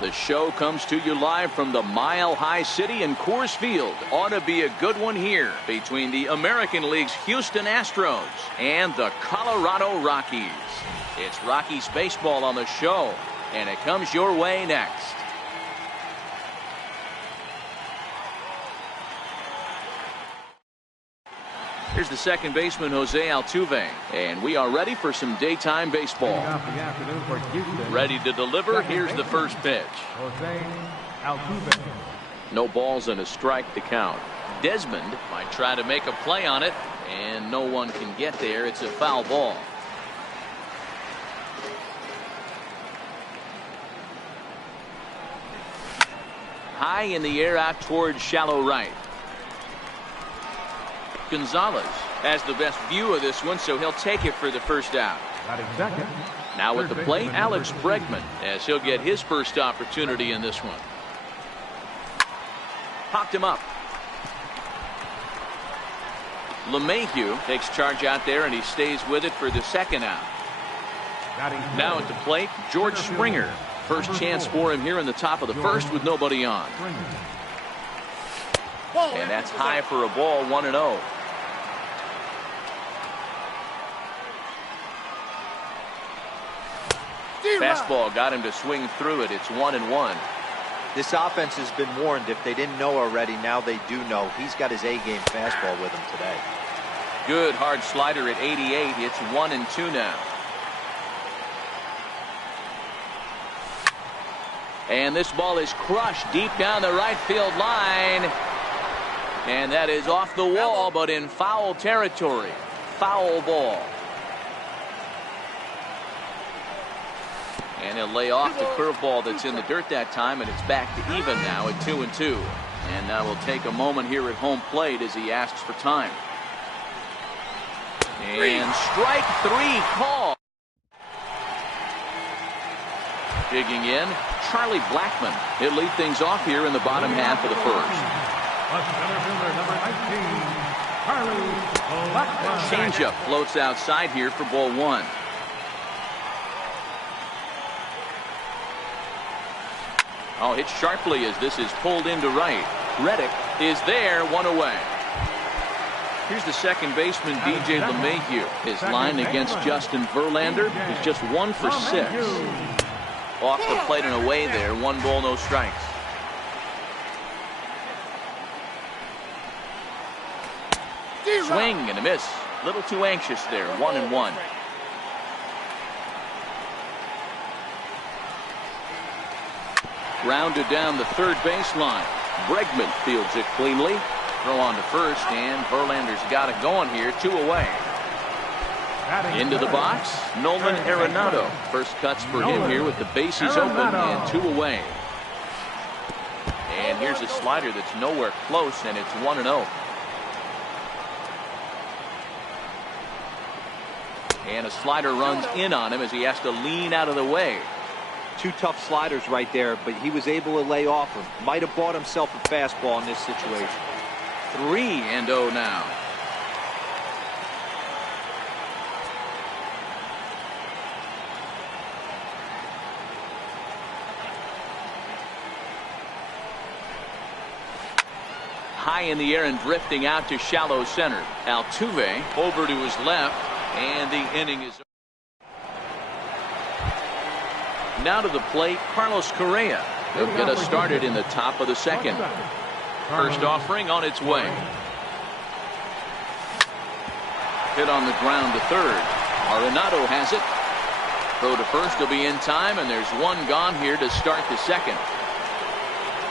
The show comes to you live from the Mile High City in Coors Field. Ought to be a good one here between the American League's Houston Astros and the Colorado Rockies. It's Rockies baseball on the show, and it comes your way next. Here's the second baseman, Jose Altuve, and we are ready for some daytime baseball. Ready to deliver. Here's the first pitch. Jose Altuve. No balls and a strike to count. Desmond might try to make a play on it, and no one can get there. It's a foul ball. High in the air out towards shallow right. Gonzalez has the best view of this one, so he'll take it for the first out. Now at the plate, Alex Bregman, as he'll get his first opportunity in this one. Popped him up. LeMahieu takes charge out there, and he stays with it for the second out. Now at the plate, George Springer. First chance for him here in the top of the first with nobody on. And that's high for a ball, 1-0. Fastball got him to swing through it. It's 1-1. This offense has been warned. If they didn't know already, now they do know. He's got his A-game fastball with him today. Good hard slider at 88. It's 1-2 now. And this ball is crushed deep down the right field line. And that is off the wall, but in foul territory. Foul ball. And he'll lay off the curveball that's in the dirt that time, and it's back to even now at 2-2. And now we'll take a moment here at home plate as he asks for time. And strike three call. Digging in, Charlie Blackmon. He'll lead things off here in the bottom half of the first. Changeup floats outside here for ball one. Oh, hit sharply as this is pulled into right. Reddick is there, one away. Here's the second baseman, DJ LeMahieu. His line against Justin Verlander is just 1 for 6. Off the plate and away there. 1 ball, no strikes. Swing and a miss. A little too anxious there. 1-1. Grounded down the third baseline. Bregman fields it cleanly. Throw on to first, and Verlander's got it going here. 2 away. Into the box, Nolan Arenado. First cuts for him here with the bases open and 2 away. And here's a slider that's nowhere close, and it's 1-0. And a slider runs in on him as he has to lean out of the way. 2 tough sliders right there, but he was able to lay off him. Might have bought himself a fastball in this situation. 3-0 now. High in the air and drifting out to shallow center. Altuve over to his left, and the inning is over. Now to the plate, Carlos Correa. He'll get us started in the top of the second. First offering on its way. Hit on the ground to third. Arenado has it. Throw to first will be in time, and there's 1 gone here to start the second.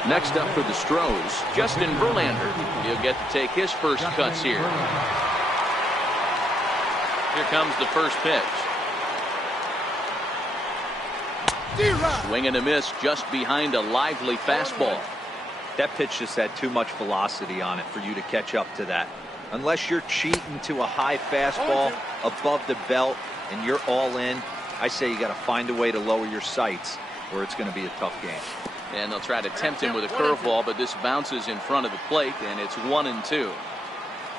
Next up for the Stros, Justin Verlander. He'll get to take his first cuts here. Here comes the first pitch. Swing and a miss just behind a lively fastball. That pitch just had too much velocity on it for you to catch up to that. Unless you're cheating to a high fastball above the belt and you're all in, I say you got to find a way to lower your sights or it's going to be a tough game. And they'll try to tempt him with a curveball, but this bounces in front of the plate, and it's 1-2.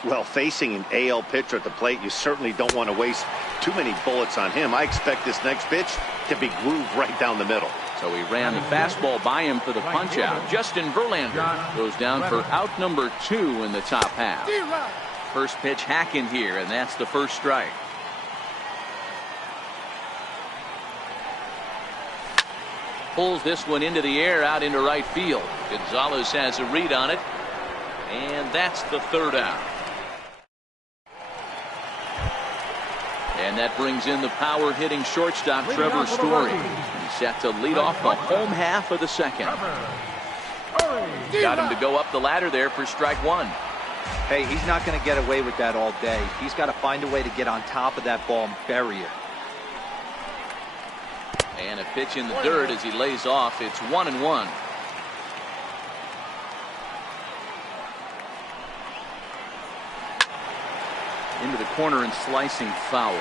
Well, facing an AL pitcher at the plate, you certainly don't want to waste too many bullets on him. I expect this next pitch to be grooved right down the middle. So he ran the fastball by him for the punch out. Justin Verlander goes down for out number 2 in the top half. First pitch hacking here, and that's the first strike. Pulls this one into the air out into right field. Gonzalez has a read on it, and that's the third out. And that brings in the power hitting shortstop Trevor Story. He's set to lead off the home half of the second. Got him to go up the ladder there for strike 1. Hey, he's not going to get away with that all day. He's got to find a way to get on top of that ball and bury it. And a pitch in the dirt as he lays off. It's 1-1. Into the corner and slicing foul.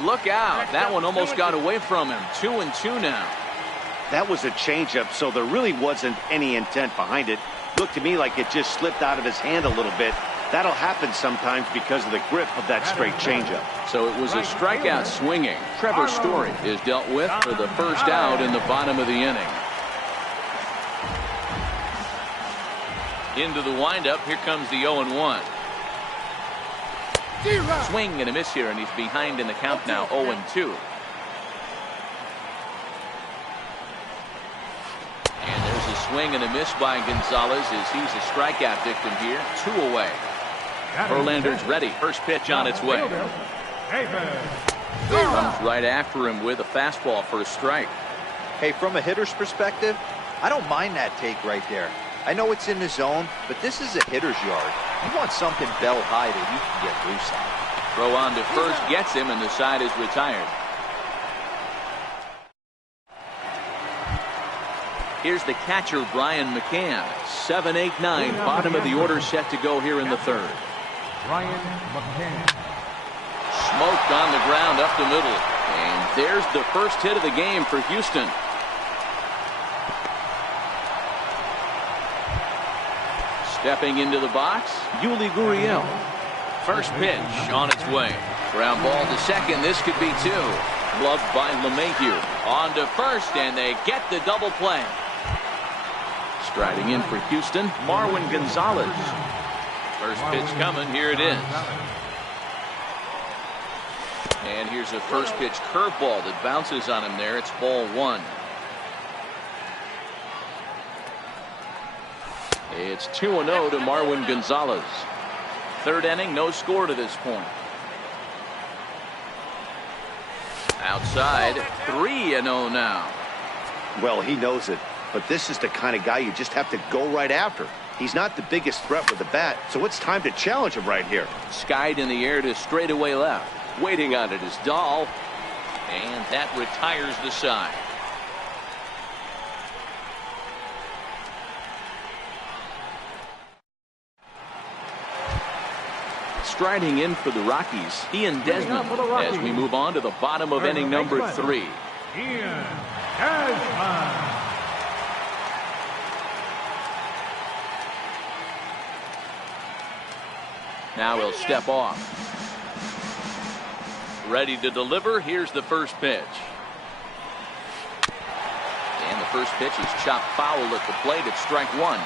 Look out. That one almost got away from him. 2-2 now. That was a changeup, so there really wasn't any intent behind it. Looked to me like it just slipped out of his hand a little bit. That'll happen sometimes because of the grip of that straight changeup. So it was a strikeout swinging. Trevor Story is dealt with for the first out in the bottom of the inning. Into the windup. Here comes the 0-1. Swing and a miss here, and he's behind in the count now. 0-2. And there's a swing and a miss by Gonzalez as he's a strikeout victim here. 2 away. Verlander's ready. First pitch on its way. Comes right after him with a fastball for a strike. Hey, from a hitter's perspective, I don't mind that take right there. I know it's in the zone, but this is a hitter's yard. You want something bell high that you can get loose on. Throw on to first gets him, and the side is retired. Here's the catcher, Brian McCann. 7, 8, 9. Bottom of the order set to go here in the third. Brian McCann. Smoked on the ground up the middle. And there's the first hit of the game for Houston. Stepping into the box, Yuli Gurriel. First pitch on its way. Ground ball to second. This could be 2. Gloved by LeMahieu. On to first, and they get the double play. Striding in for Houston, Marwin Gonzalez. First pitch coming. Here it is. And here's a first pitch curveball that bounces on him there. It's ball 1. It's 2-0 to Marwin Gonzalez. Third inning, no score to this point. Outside, 3-0 now. Well, he knows it, but this is the kind of guy you just have to go right after. He's not the biggest threat with the bat, so it's time to challenge him right here. Skied in the air to straightaway left. Waiting on it is Dahl, and that retires the side. Striding in for the Rockies, Ian Desmond, as we move on to the bottom of inning number 3. Ian Desmond. Now he'll step off. Ready to deliver. Here's the first pitch. And the first pitch is chopped foul at the plate. It's strike 1.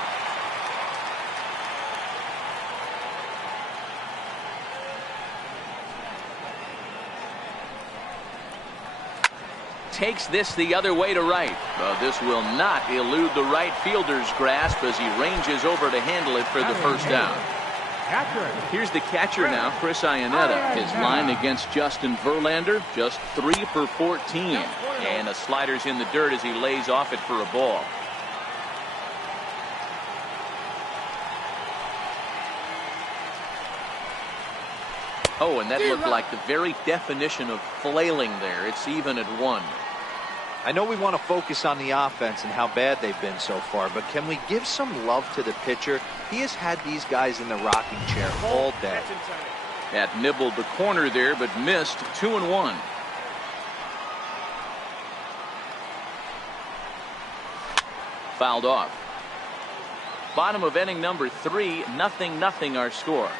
Takes this the other way to right. But this will not elude the right fielder's grasp as he ranges over to handle it for the first down. Here's the catcher now, Chris Iannetta. His line against Justin Verlander, just 3 for 14. And the slider's in the dirt as he lays off it for a ball. Oh, and that looked like the very definition of flailing there. It's even at 1. I know we want to focus on the offense and how bad they've been so far, but can we give some love to the pitcher? He has had these guys in the rocking chair all day. That nibbled the corner there, but missed. 2-1. Fouled off. Bottom of inning number 3, 0-0 our score.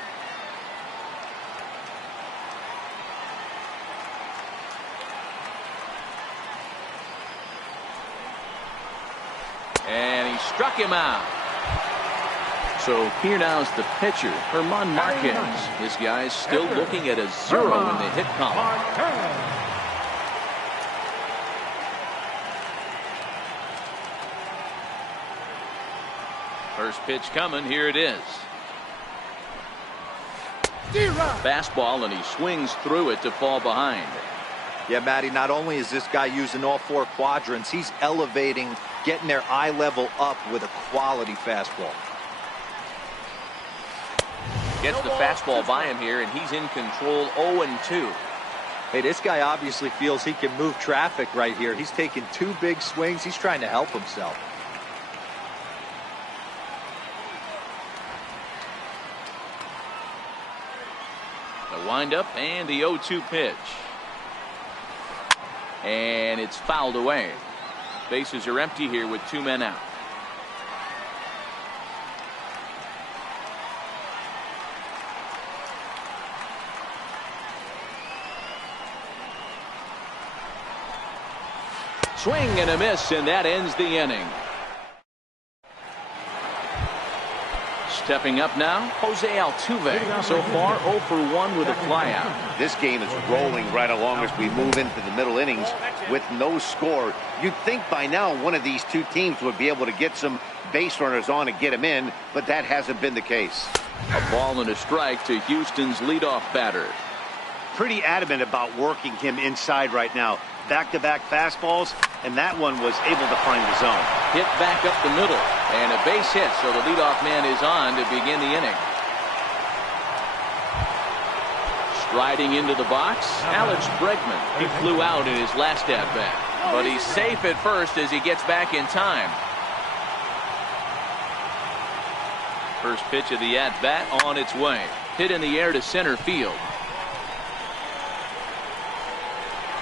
struck him out. So here now's the pitcher, German Marquez. This guy's still looking at a 0 in the hit column. First pitch coming. Here it is. Fastball, and he swings through it to fall behind. Yeah, Matty, not only is this guy using all 4 quadrants, he's elevating, getting their eye level up with a quality fastball. Gets the fastball by him here, and he's in control 0-2. Hey, this guy obviously feels he can move traffic right here. He's taking 2 big swings. He's trying to help himself. The windup and the 0-2 pitch. And it's fouled away. Bases are empty here with 2 men out. Swing and a miss, and that ends the inning. Stepping up now, Jose Altuve. So far, 0 for 1 with a flyout. This game is rolling right along as we move into the middle innings with no score. You'd think by now one of these 2 teams would be able to get some base runners on and get them in, but that hasn't been the case. A ball and a strike to Houston's leadoff batter. Pretty adamant about working him inside right now. Back-to-back fastballs, and that one was able to find the zone. Hit back up the middle, and a base hit, so the leadoff man is on to begin the inning. Striding into the box, Alex Bregman. He flew out in his last at-bat, but he's safe at first as he gets back in time. First pitch of the at-bat on its way. Hit in the air to center field.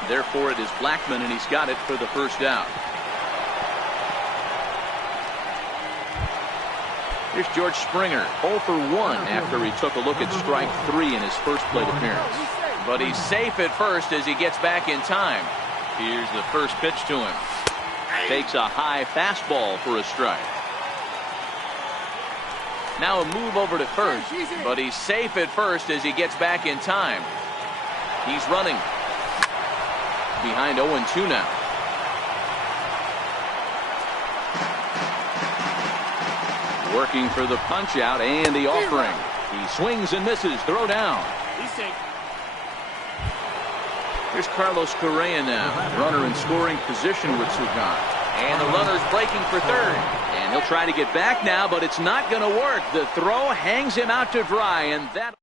Therefore, it is Blackman, and he's got it for the first out. Here's George Springer, 0 for 1 after he took a look at strike 3 in his first plate appearance. But he's safe at first as he gets back in time. Here's the first pitch to him. Takes a high fastball for a strike. Now a move over to first, but he's safe at first as he gets back in time. He's running. Behind 0-2 now. Working for the punch out and the offering. He swings and misses. Throw down. Here's Carlos Correa now. Runner in scoring position with Sugan. And the runner's breaking for third. And he'll try to get back now, but it's not going to work. The throw hangs him out to dry, and that.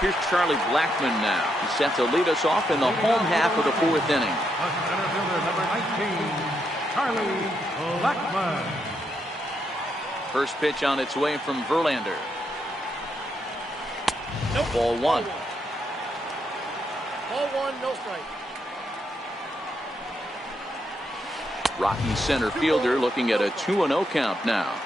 Here's Charlie Blackman now. He's set to lead us off in the home half of the 4th inning. Center fielder number 19, Charlie Blackman. First pitch on its way from Verlander. Nope. Ball 1. Ball 1, no strike. Rocky center fielder looking at a 2-0 count now.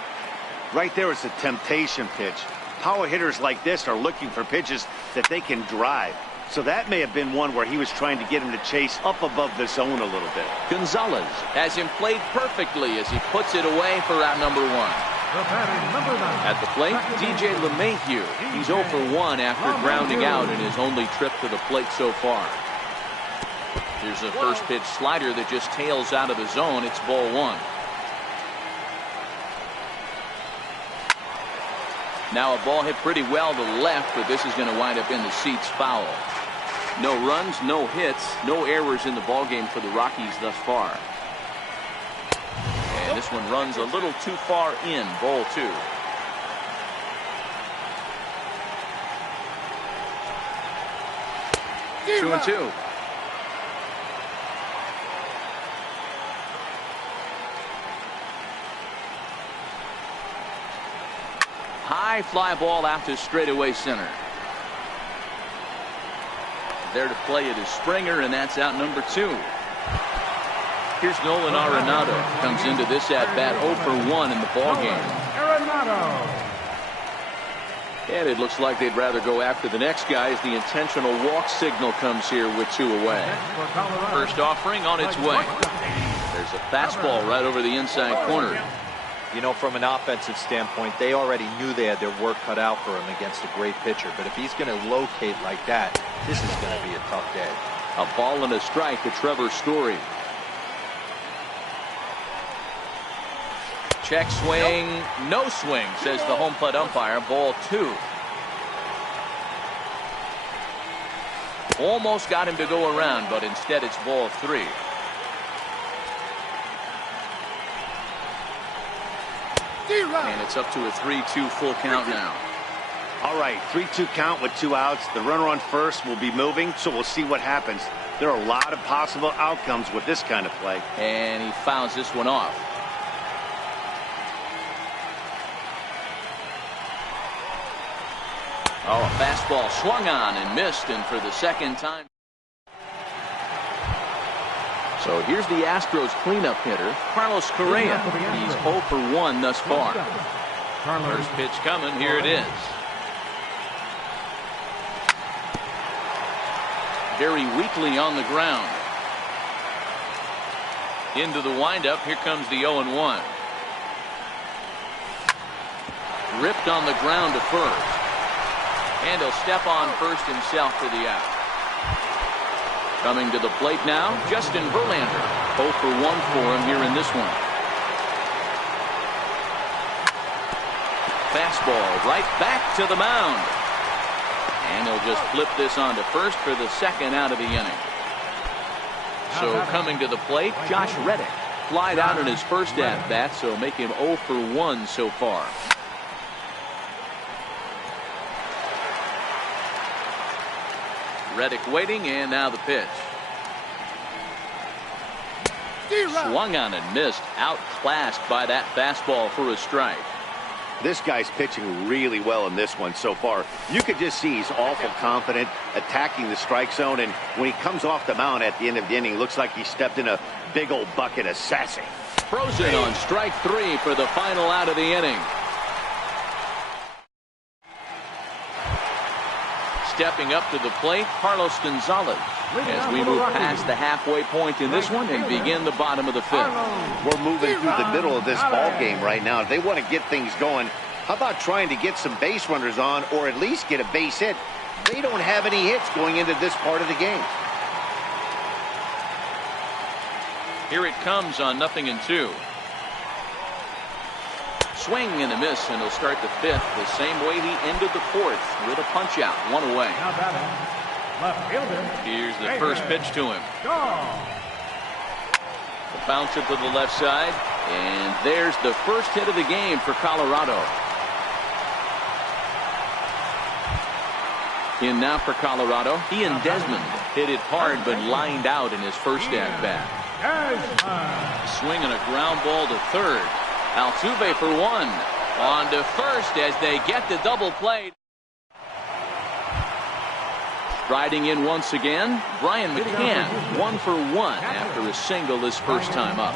Right there is a temptation pitch. Power hitters like this are looking for pitches that they can drive. So that may have been one where he was trying to get him to chase up above the zone a little bit. Gonzalez has him played perfectly as he puts it away for out number 1. At the plate, DJ LeMahieu. He's 0 for 1 after grounding out in his only trip to the plate so far. Here's a first pitch slider that just tails out of the zone. It's ball 1. Now a ball hit pretty well to the left, but this is going to wind up in the seats foul. No runs, no hits, no errors in the ballgame for the Rockies thus far. And this one runs a little too far in, ball 2. Two and 2. High fly ball out to straightaway center. There to play it is Springer, and that's out number 2. Here's Nolan Arenado. Comes into this at-bat 0 for 1 in the ballgame. And it looks like they'd rather go after the next guy as the intentional walk signal comes here with 2 away. First offering on its way. There's a fastball right over the inside corner. You know, from an offensive standpoint, they already knew they had their work cut out for him against a great pitcher. But if he's going to locate like that, this is going to be a tough day. A ball and a strike to Trevor Story. Check swing, no swing, says the home plate umpire. Ball 2. Almost got him to go around, but instead it's ball 3. And it's up to a 3-2 full count now. All right, 3-2 count with 2 outs. The runner on first will be moving, so we'll see what happens. There are a lot of possible outcomes with this kind of play. And he fouls this one off. Oh, a fastball swung on and missed, and for the second time. So here's the Astros cleanup hitter, Carlos Correa. He's 0 for 1 thus far. First pitch coming. Here it is. Very weakly on the ground. Into the windup. Here comes the 0-1. Ripped on the ground to first. And he'll step on first himself for the out. Coming to the plate now, Justin Verlander. 0 for 1 for him here in this one. Fastball right back to the mound. And he'll just flip this on to first for the second out of the inning. So coming to the plate, Josh Reddick. Flied out in his first at-bat, so make him 0 for 1 so far. Reddick waiting, and now the pitch. Swung on and missed. Outclassed by that fastball for a strike. This guy's pitching really well in this one so far. You could just see he's awful confident attacking the strike zone, and when he comes off the mound at the end of the inning, looks like he stepped in a big old bucket of sassy. Frozen on strike 3 for the final out of the inning. Stepping up to the plate, Carlos Gonzalez, as we move past the halfway point in this one and begin the bottom of the 5th. We're moving through the middle of this ball game right now. If they want to get things going, how about trying to get some base runners on, or at least get a base hit? They don't have any hits going into this part of the game. Here it comes on 0-2. Swing and a miss, and he'll start the 5th the same way he ended the 4th with a punch out, 1 away. Here's the first pitch to him. The bouncer to the left side, and there's the first hit of the game for Colorado. In now for Colorado, Ian Desmond hit it hard but lined out in his first at-bat. Swing and a ground ball to third. Altuve for 1. On to first as they get the double play. Striding in once again, Brian McCann. 1 for 1 after a single his first time up.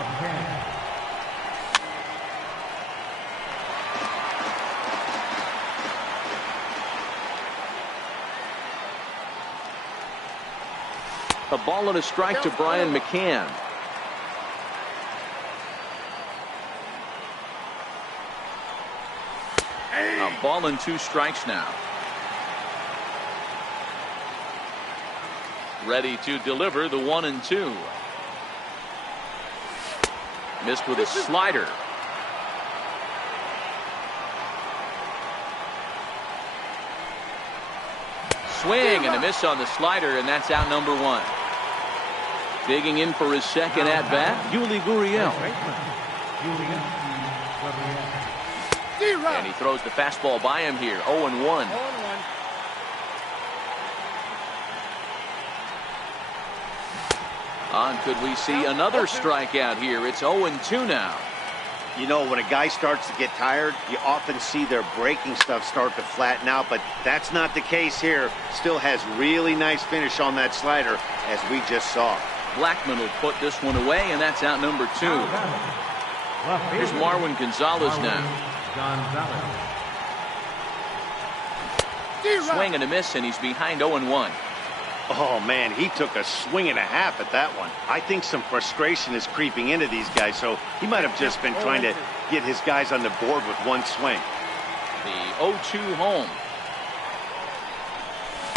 A ball and a strike to Brian McCann. A ball and 2 strikes now. Ready to deliver the 1-2. Missed with a slider. Swing and a miss on the slider, and that's out number 1. Digging in for his second at-bat, Yuli Gurriel. And he throws the fastball by him here. 0-1. Could we see another strikeout here? It's 0-2 now. You know, when a guy starts to get tired, you often see their breaking stuff start to flatten out, but that's not the case here. Still has really nice finish on that slider, as we just saw. Blackman will put this one away, and that's out number 2. Here's Marwin Gonzalez now. Swing and a miss, and he's behind 0-1. Oh, man, he took a swing and a half at that one. I think some frustration is creeping into these guys, so he might have just been trying to get his guys on the board with one swing. The 0-2 home.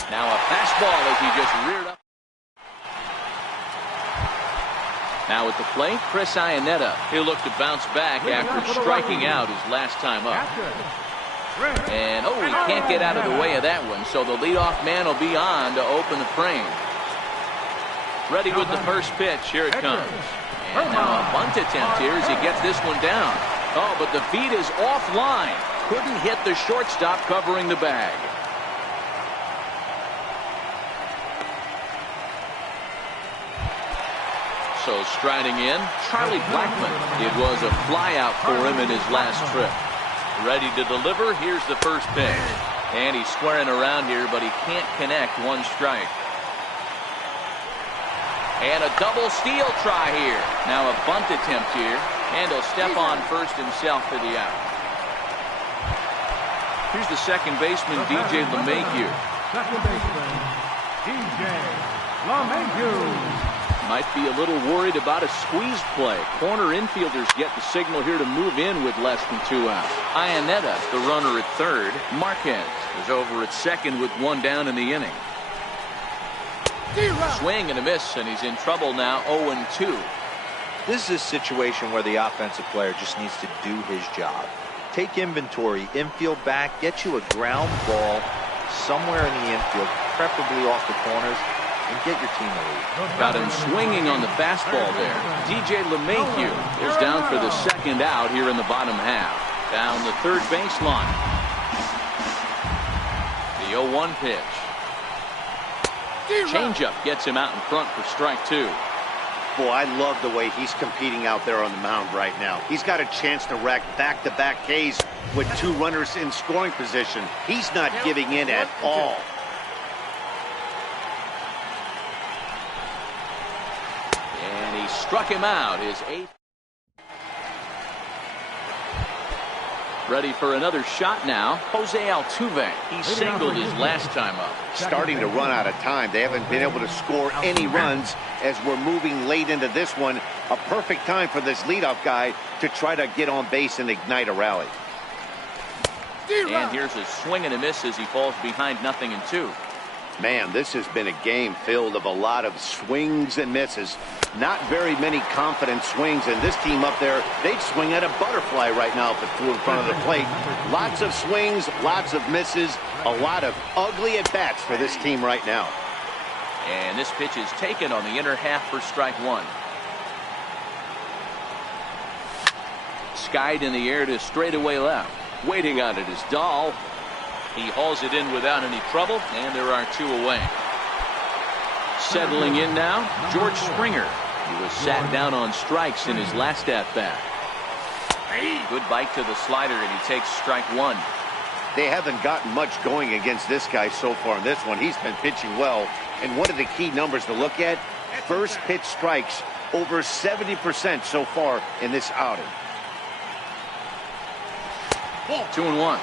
Now a fastball as he just reared up. Now at the plate, Chris Iannetta. He'll look to bounce back after striking out his last time up. And, oh, he can't get out of the way of that one, so the leadoff man will be on to open the frame. Ready with the first pitch. Here it comes. And now a bunt attempt here as he gets this one down. Oh, but the feed is offline. Couldn't hit the shortstop covering the bag. So striding in, Charlie Blackmon. It was a flyout for him in his last trip. Ready to deliver. Here's the first pitch. And he's squaring around here, but he can't connect. One strike. And a double steal try here. Now a bunt attempt here. And he'll step on first himself for the out. Here's the second baseman, DJ LeMahieu. Second baseman, DJ LeMahieu. Might be a little worried about a squeeze play. Corner infielders get the signal here to move in with less than 2 outs. Iannetta, the runner at third. Marquez is over at second with one down in the inning. Swing and a miss, and he's in trouble now, 0-2. This is a situation where the offensive player just needs to do his job. Take inventory, infield back, get you a ground ball somewhere in the infield, preferably off the corners, and get your team a lead. Got him swinging on the fastball there. DJ LeMahieu is down for the second out here in the bottom half. Down the third baseline. The 0-1 pitch. Changeup gets him out in front for strike two. Boy, I love the way he's competing out there on the mound right now. He's got a chance to rack back-to-back Ks with 2 runners in scoring position. He's not giving in at all. And he struck him out, his 8th. Ready for another shot now. Jose Altuve. He singled his last time up. Starting to run out of time. They haven't been able to score any runs as we're moving late into this one. A perfect time for this leadoff guy to try to get on base and ignite a rally. And here's a swing and a miss as he falls behind 0-2. Man, this has been a game filled of a lot of swings and misses. Not very many confident swings, and this team up there, they'd swing at a butterfly right now if it flew in front of the plate. Lots of swings, lots of misses, a lot of ugly at-bats for this team right now. And this pitch is taken on the inner half for strike one. Skied in the air to straightaway left. Waiting on it is Dahl. He hauls it in without any trouble, and there are 2 away. Settling in now, George Springer. He was sat down on strikes in his last at-bat. Good bite to the slider, and he takes strike one. They haven't gotten much going against this guy so far in this one. He's been pitching well, and one of the key numbers to look at, first pitch strikes, over 70% so far in this outing. 2-1.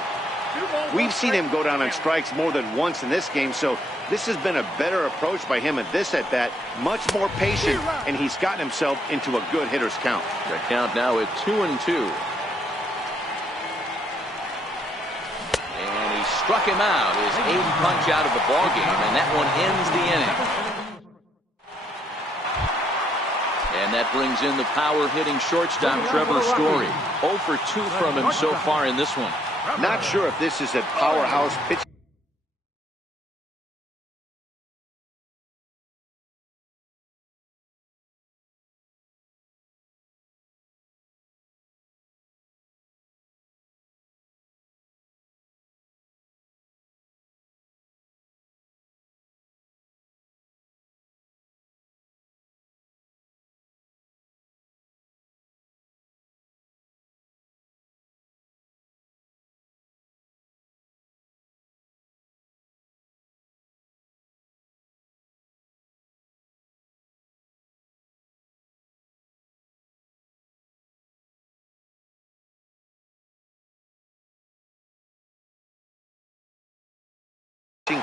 We've seen him go down on strikes more than once in this game, so this has been a better approach by him at this at-bat. Much more patient, and he's gotten himself into a good hitter's count. The count now at 2-2. And he struck him out, his 8th punch out of the ballgame, and that one ends the inning. And that brings in the power-hitting shortstop, Trevor Story. 0 for 2 from him so far in this one. Not sure if this is a powerhouse pitch.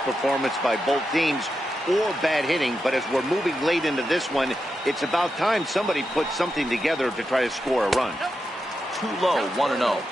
Performance by both teams. or bad hitting, but as we're moving late into this one, it's about time somebody put something together to try to score a run. Too low, 1-0.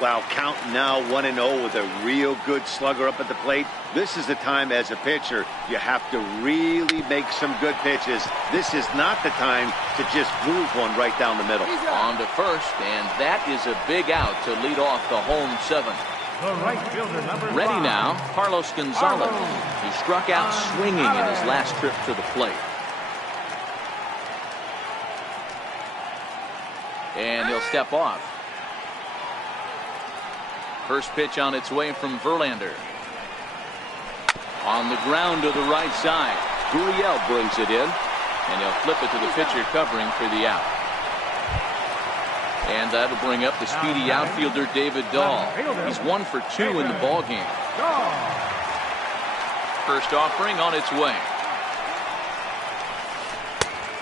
Well, count now 1-0 with a real good slugger up at the plate. This is the time as a pitcher you have to really make some good pitches. This is not the time to just groove one right down the middle. On to first, and that is a big out to lead off the home 7th. The right fielder, number Ready 5. now, Carlos Gonzalez. He struck out swinging in his last trip to the plate. And he'll step off. First pitch on its way from Verlander. On the ground to the right side. Gurriel brings it in, and he'll flip it to the pitcher covering for the out. And that'll bring up the speedy outfielder David Dahl. He's 1 for 2 in the ballgame. First offering on its way.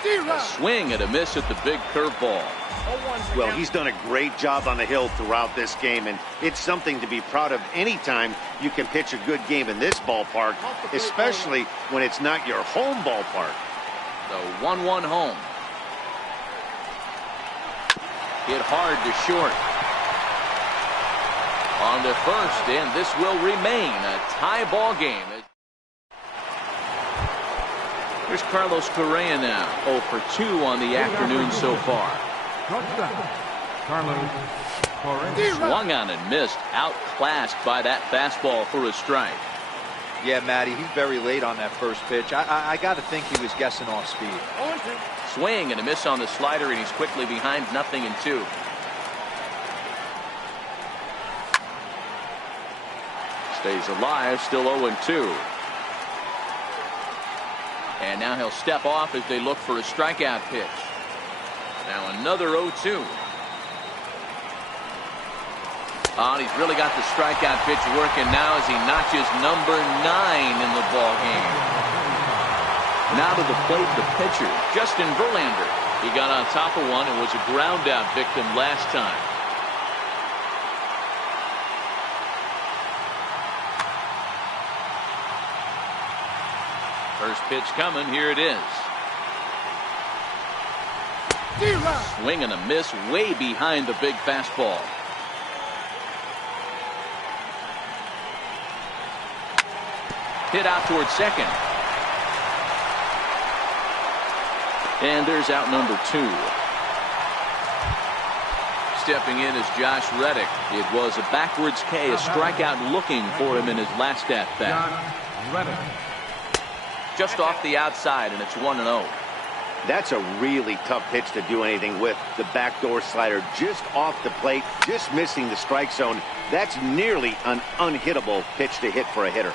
A swing and a miss at the big curveball. Well, he's done a great job on the hill throughout this game, and it's something to be proud of anytime you can pitch a good game in this ballpark, especially when it's not your home ballpark. The 1-1 home. Hit hard to short. On to first, and this will remain a tie ball game. Here's Carlos Correa now, 0 for 2 on the afternoon so far. Carlos Correa. Swung on and missed, outclassed by that fastball for a strike. Yeah, Matty, he's very late on that first pitch. I got to think he was guessing off speed. Swing and a miss on the slider, and he's quickly behind 0-2. Stays alive, still 0-2. And now he'll step off as they look for a strikeout pitch. Now another 0-2. Oh, he's really got the strikeout pitch working now as he notches number 9 in the ball game. Now to the plate, the pitcher, Justin Verlander. He got on top of one and was a ground out victim last time. First pitch coming, here it is. Swing and a miss way behind the big fastball. Hit out towards second. And there's out number 2. Stepping in is Josh Reddick. It was a backwards K, a strikeout looking for him in his last at bat. Just off the outside, and it's 1-0. That's a really tough pitch to do anything with. The backdoor slider just off the plate, just missing the strike zone. That's nearly an unhittable pitch to hit for a hitter.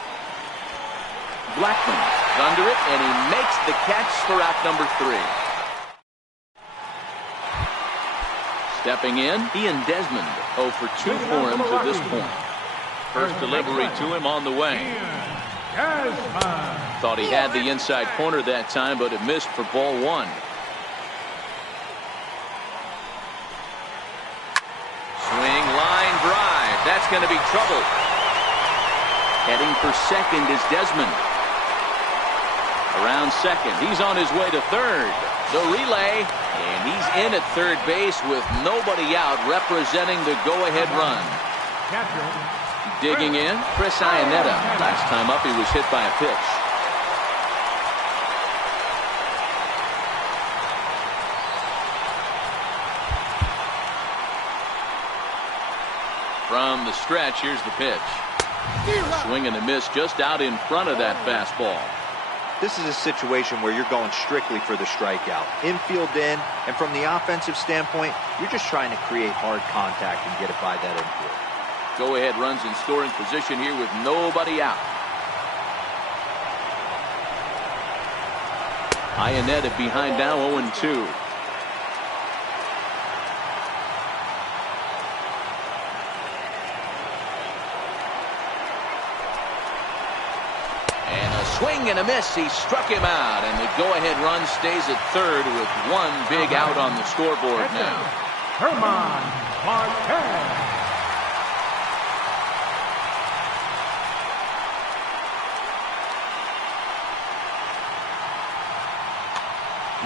Blackman is under it, and he makes the catch for out number 3. Stepping in, Ian Desmond, 0 for 2 for him to this point. First delivery to him on the way. Thought he had the inside corner that time, but it missed for ball 1. Swing, line drive. That's going to be trouble. Heading for second is Desmond. Around second. He's on his way to third. The relay, and he's in at third base with nobody out, representing the go-ahead run. Digging in, Chris Iannetta. Last time up, he was hit by a pitch. From the stretch, here's the pitch. Swing and a miss just out in front of that fastball. This is a situation where you're going strictly for the strikeout. Infield in, and from the offensive standpoint, you're just trying to create hard contact and get it by that infield. Go-ahead runs in scoring position here with nobody out. Iannetta behind now, 0-2. Swing and a miss. He struck him out, and the go-ahead run stays at third with one big out on the scoreboard now. Herman Marquez.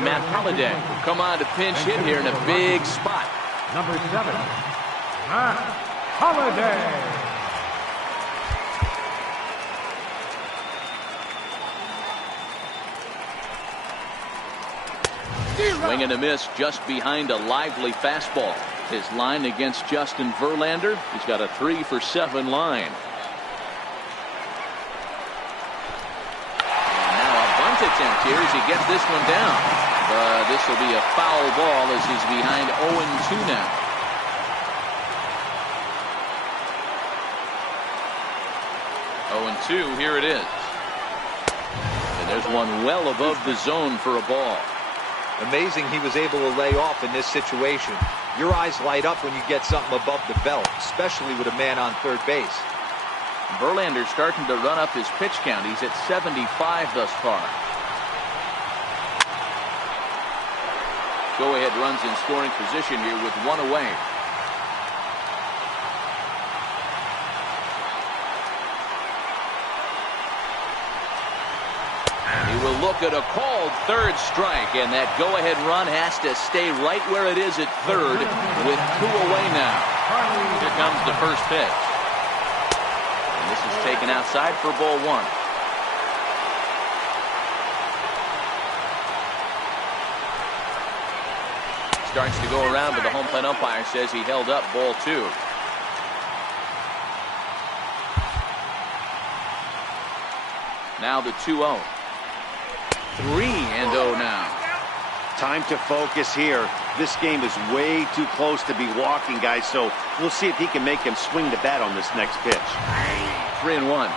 Matt Holliday will come on to pinch hit here in a big spot. Number 7, Matt Holliday. Swing and a miss just behind a lively fastball. His line against Justin Verlander, he's got a 3 for 7 line. And now a bunt attempt here as he gets this one down. But this will be a foul ball as he's behind 0-2 now. Oh, 2, here it is. And there's one well above the zone for a ball. Amazing he was able to lay off in this situation. Your eyes light up when you get something above the belt, especially with a man on third base. Verlander starting to run up his pitch count. He's at 75 thus far. Go-ahead runs in scoring position here with 1 away. He will look at a called third strike, and that go-ahead run has to stay right where it is at third with 2 away now. Here comes the first pitch. And this is taken outside for ball 1. Starts to go around, but the home plate umpire says he held up ball 2. Now the 2-0. 3-0 now. Time to focus here. This game is way too close to be walking, guys, so we'll see if he can make him swing the bat on this next pitch. 3-1.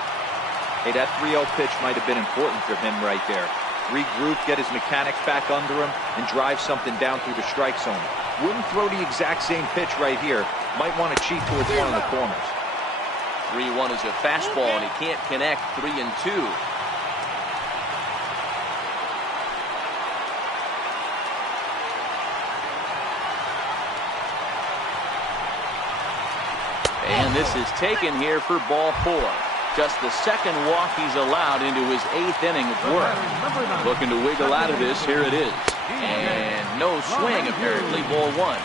Hey, that 3-0 pitch might have been important for him right there. Regroup, get his mechanics back under him, and drive something down through the strike zone. Wouldn't throw the exact same pitch right here. Might want to cheat towards one of the corners. 3-1 is a fastball, and he can't connect. 3-2. And this is taken here for ball 4. Just the second walk he's allowed into his 8th inning of work. Looking to wiggle out of this. Here it is. And no swing, apparently. Ball 1.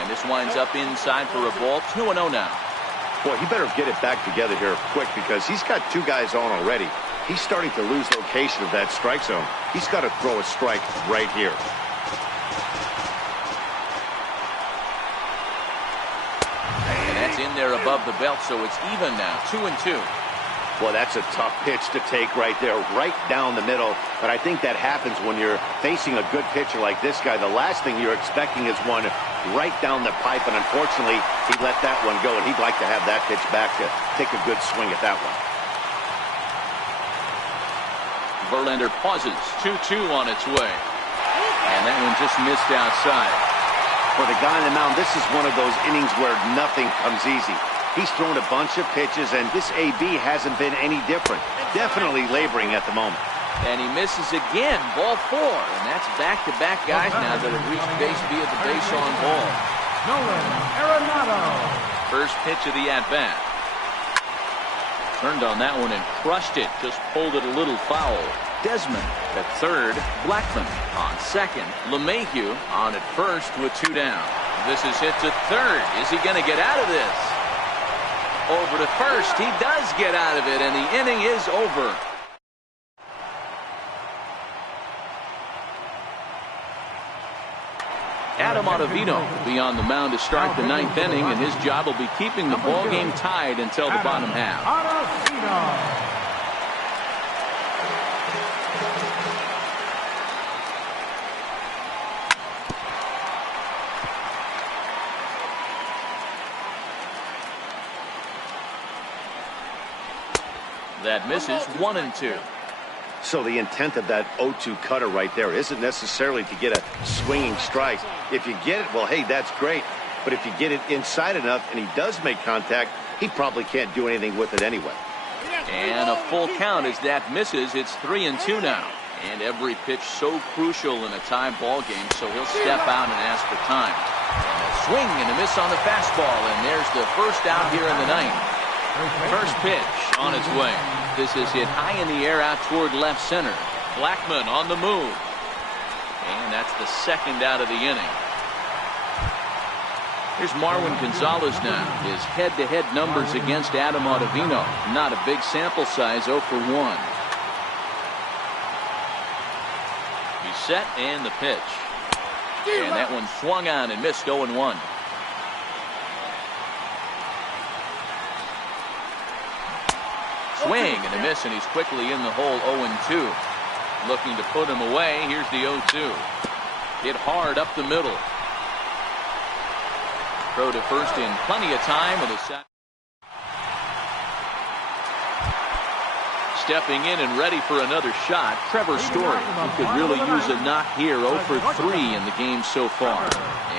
And this winds up inside for a ball. 2-0 now. Boy, he better get it back together here quick because he's got 2 guys on already. He's starting to lose location of that strike zone. He's got to throw a strike right here. And that's in there above the belt, so it's even now. 2-2. Well, that's a tough pitch to take right there, right down the middle. But I think that happens when you're facing a good pitcher like this guy. The last thing you're expecting is one right down the pipe, and unfortunately, he let that one go, and he'd like to have that pitch back to take a good swing at that one. Verlander pauses. 2-2 on its way. And that one just missed outside. For the guy on the mound, this is one of those innings where nothing comes easy. He's thrown a bunch of pitches, and this AB hasn't been any different. Definitely laboring at the moment. And he misses again. Ball 4. And that's back-to-back guys now that have reached base via the base on ball. Nolan Arenado. First pitch of the at-bat. Turned on that one and crushed it. Just pulled it a little foul. Desmond at third. Blackman on second. LeMahieu on at first with 2 down. This is hit to third. Is he going to get out of this? Over to first. He does get out of it, and the inning is over. Adam Ottavino will be on the mound to start the 9th inning, and his job will be keeping the ball game tied until the bottom half. That misses. 1-2. So the intent of that 0-2 cutter right there isn't necessarily to get a swinging strike. If you get it, well, hey, that's great. But if you get it inside enough and he does make contact, he probably can't do anything with it anyway. And a full count as that misses. It's 3-2 now. And every pitch so crucial in a tie ball game, so he'll step out and ask for time. And a swing and a miss on the fastball, and there's the first out here in the 9th. First pitch on its way. This is hit high in the air out toward left center. Blackmon on the move. And that's the second out of the inning. Here's Marwin Gonzalez now. His head-to-head numbers against Adam Ottavino. Not a big sample size, 0 for 1. He's set and the pitch. And that one swung on and missed 0-1. Swing and a miss, and he's quickly in the hole, 0-2. Looking to put him away. Here's the 0-2. Hit hard up the middle. Throw to first in plenty of time with a set. Stepping in and ready for another shot, Trevor Story. He could really use a knock here. 0 for 3 in the game so far.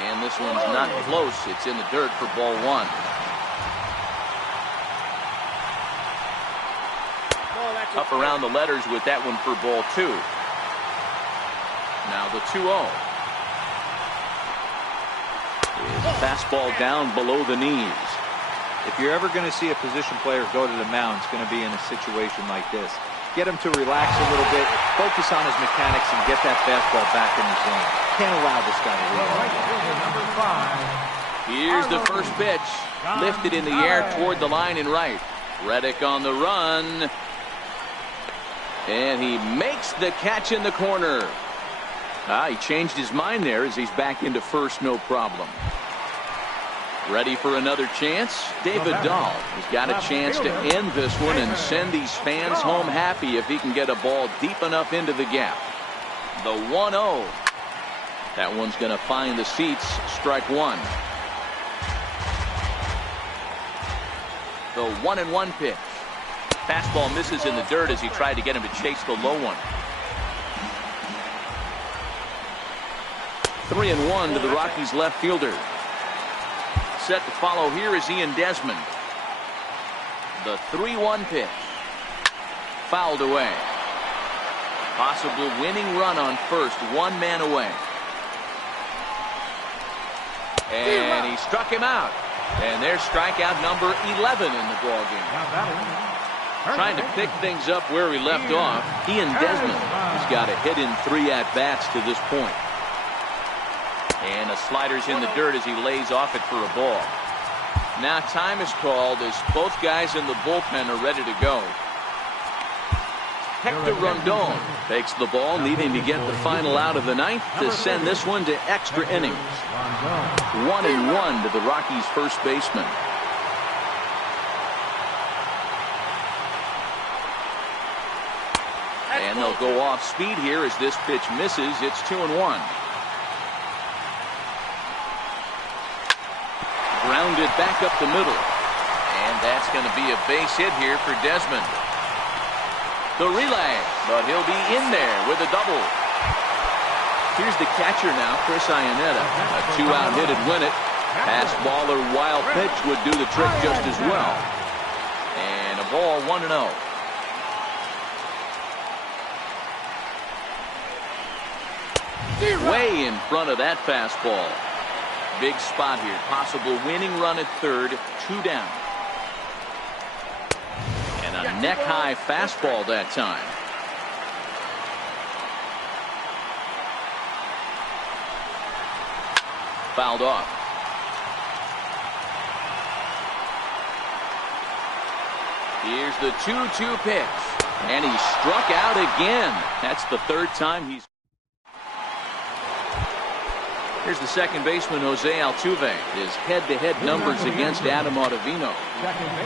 And this one's not close. It's in the dirt for ball 1. Up around the letters with that one for ball 2. Now the 2-0. Fastball down below the knees. If you're ever going to see a position player go to the mound, it's going to be in a situation like this. Get him to relax a little bit, focus on his mechanics, and get that fastball back in the zone. Can't allow this guy to Number 5. Here's the first pitch. Lifted in the air toward the line and right. Reddick on the run. And he makes the catch in the corner. He changed his mind there as he's back into first, no problem. Ready for another chance? David Dahl has got a chance to end this one and send these fans home happy if he can get a ball deep enough into the gap. The 1-0. That one's going to find the seats. Strike 1. The 1-1 pitch. Fastball misses in the dirt as he tried to get him to chase the low one. 3-1 to the Rockies left fielder. Set to follow here is Ian Desmond. The 3-1 pitch. Fouled away. Possible winning run on first. One man away. And he struck him out. And there's strikeout number 11 in the ballgame. Trying to pick things up where he left off. Ian Desmond has got a hit in 3 at-bats to this point. And the slider's in the dirt as he lays off it for a ball. Now time is called as both guys in the bullpen are ready to go. Hector Rondon takes the ball, needing to get the final out of the ninth to send this one to extra innings. 1-1 to the Rockies' first baseman. And they'll go off speed here as this pitch misses. It's 2-1. Grounded back up the middle. And that's going to be a base hit here for Desmond. The relay, but he'll be in there with a double. Here's the catcher now, Chris Iannetta. A 2-out hit would win it. Pass ball or wild pitch would do the trick just as well. And a ball 1-0. Way in front of that fastball. Big spot here. Possible winning run at third. 2 down. And a neck-high fastball that time. Fouled off. Here's the 2-2 pitch. And he struck out again. That's the third time he's... Here's the second baseman, Jose Altuve. His head-to-head numbers against Adam Ottavino.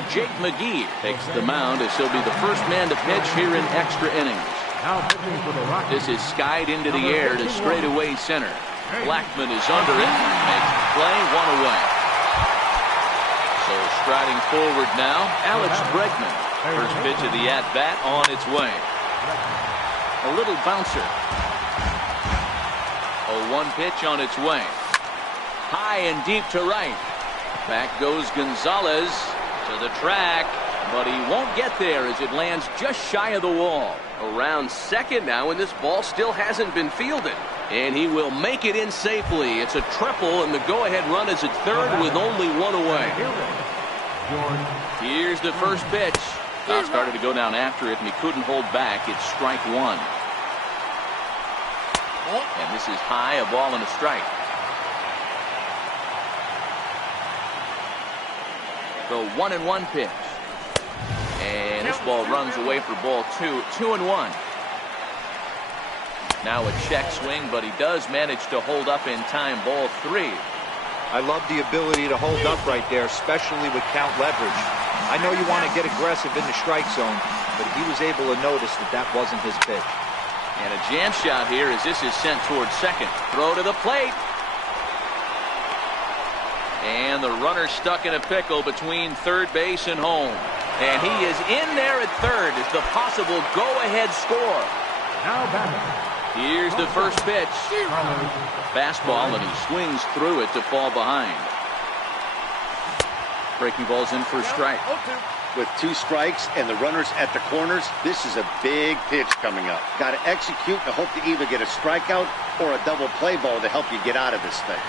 Jake McGee takes the mound as he'll be the first man to pitch here in extra innings. This is skied into the air to straightaway center. Blackmon is under it. Makes the play, 1 away. So striding forward now, Alex Bregman. First pitch of the at-bat on its way. A little bouncer. 0-1 pitch on its way. High and deep to right. Back goes Gonzalez to the track, but he won't get there as it lands just shy of the wall. Around second now, and this ball still hasn't been fielded. And he will make it in safely. It's a triple, and the go-ahead run is at third with only 1 away. Here's the first pitch. Started to go down after it, and he couldn't hold back. It's strike one. And this is high, a ball and a strike. The 1-1 pitch. And this ball runs away for ball two. 2-1. Now a check swing, but he does manage to hold up in time. Ball three. I love the ability to hold up right there, especially with count leverage. I know you want to get aggressive in the strike zone, but he was able to notice that that wasn't his pitch. And a jam shot here as this is sent towards second. Throw to the plate. And the runner stuck in a pickle between third base and home. And he is in there at third as the possible go-ahead score. Now batting. Here's the first pitch. Fastball, and he swings through it to fall behind. Breaking ball's in for a strike. With 2 strikes and the runners at the corners, this is a big pitch coming up. Got to execute and hope to either get a strikeout or a double play ball to help you get out of this thing.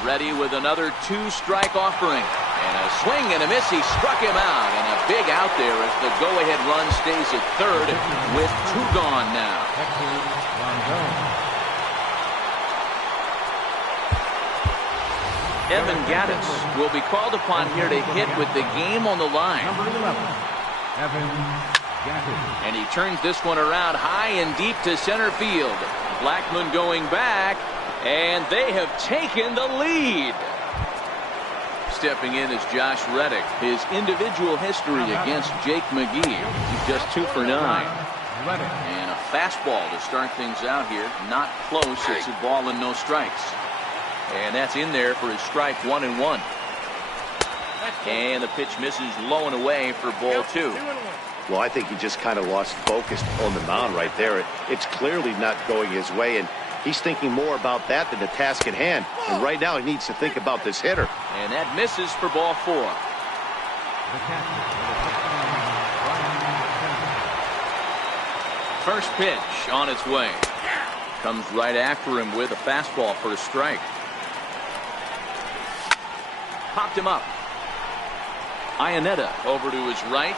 Ready with another 2-strike offering. And a swing and a miss. He struck him out. And a big out there as the go-ahead run stays at third with 2 gone now. Evan Gattis will be called upon here to hit with the game on the line. Number 11, Evan Gattis. And he turns this one around high and deep to center field. Blackman going back, and they have taken the lead. Stepping in is Josh Reddick. His individual history against Jake McGee. He's just 2 for 9. And a fastball to start things out here. Not close. It's a ball and no strikes. And that's in there for his strike 1-1. And the pitch misses low and away for ball 2. Well, I think he just kind of lost focus on the mound right there. It's clearly not going his way, and he's thinking more about that than the task at hand. And right now he needs to think about this hitter. And that misses for ball 4. First pitch on its way. Comes right after him with a fastball for a strike. Popped him up. Iannetta over to his right.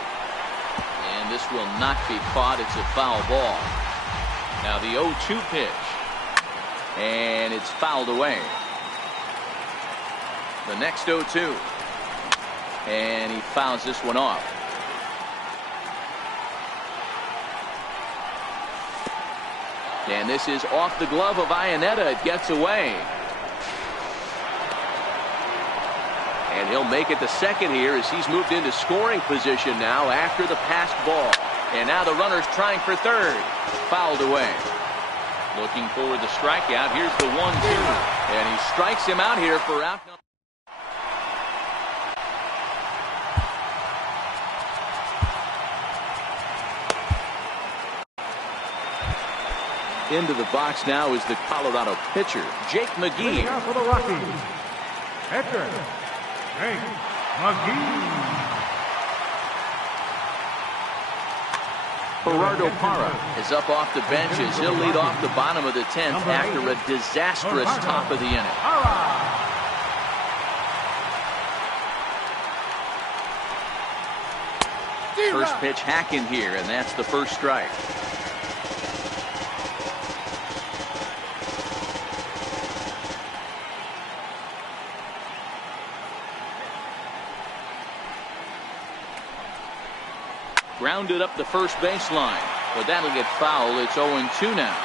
And this will not be caught. It's a foul ball. Now the 0-2 pitch. And it's fouled away. The next 0-2. And he fouls this one off. And this is off the glove of Iannetta. It gets away. And he'll make it the second here as he's moved into scoring position now after the passed ball. And now the runner's trying for third. Fouled away. Looking for the strikeout. Here's the 1-2. And he strikes him out here for out number. Into the box now is the Colorado pitcher, Jake McGee. Now for the Rockies, pitcher, Jake McGee. Gerardo Parra is up off the bench as he'll lead off the bottom of the 10th after a disastrous top of the inning. First pitch hacking here, and that's the first strike. Grounded up the first baseline, but that'll get foul. It's 0-2 now.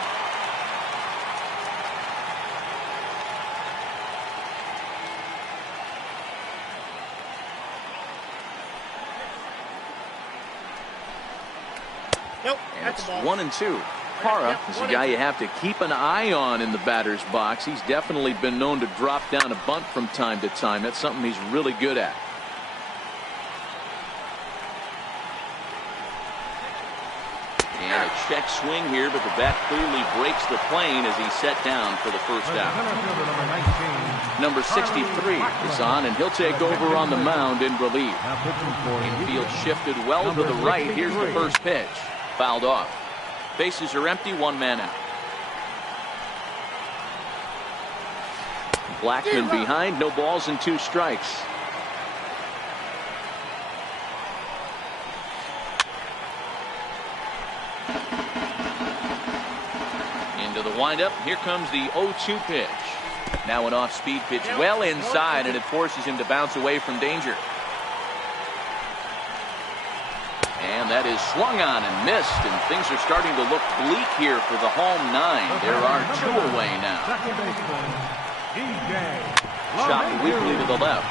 Nope, and it's 1-2. Parra is a guy you have to keep an eye on in the batter's box. He's definitely been known to drop down a bunt from time to time. That's something he's really good at. And a check swing here, but the bat clearly breaks the plane as he's set down for the first out. Number 63 is on, and he'll take over on the mound in relief. Infield shifted well to the right. Here's the first pitch. Fouled off. Bases are empty, 1 man out. Blackman behind, no balls and 2 strikes. Into the windup. Here comes the 0-2 pitch. Now an off-speed pitch well inside, and it forces him to bounce away from danger. And that is swung on and missed, and things are starting to look bleak here for the home 9. There are 2 away now. Chopped weakly to the left.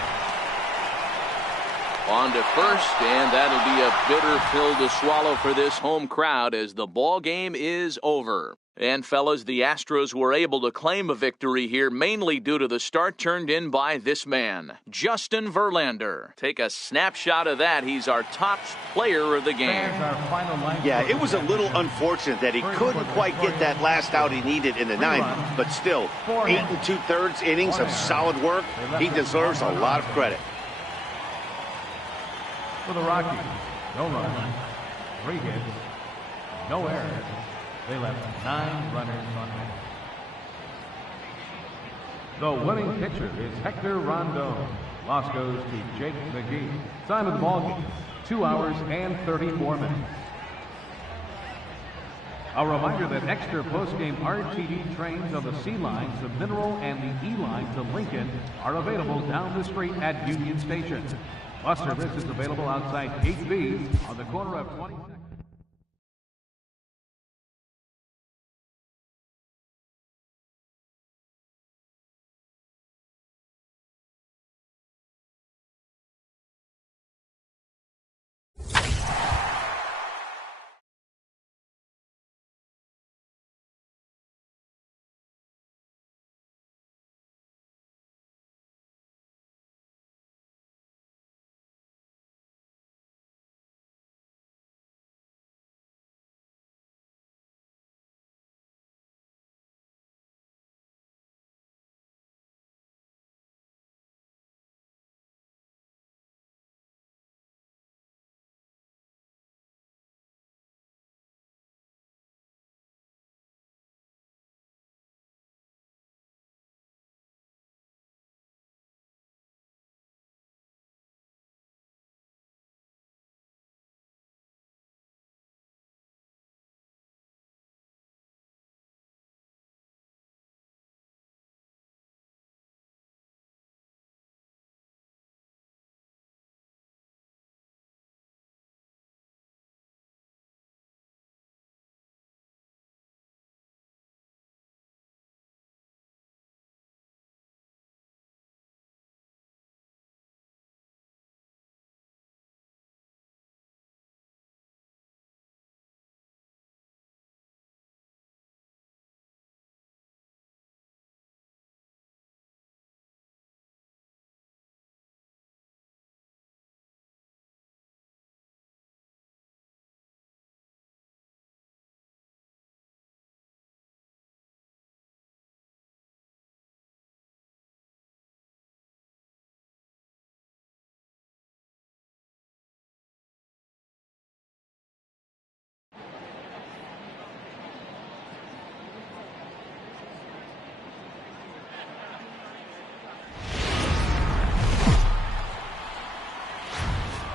On to first, and that'll be a bitter pill to swallow for this home crowd as the ball game is over. And fellas, the Astros were able to claim a victory here mainly due to the start turned in by this man, Justin Verlander. Take a snapshot of that. He's our top player of the game. Yeah, it was a little unfortunate that he couldn't quite get that last out he needed in the 9th, but still, 8 2/3 innings of solid work. He deserves a lot of credit. For the Rockies, no runs, 3 hits, no errors. They left 9 runners on base. The winning pitcher is Hector Rondon. Loss goes to Jake McGee. Time of the ball game, 2 hours and 34 minutes. A reminder that extra post-game RTD trains on the C line to Mineral and the E line to Lincoln are available down the street at Union Station. Bus service is available outside Gate B on the corner of 22nd.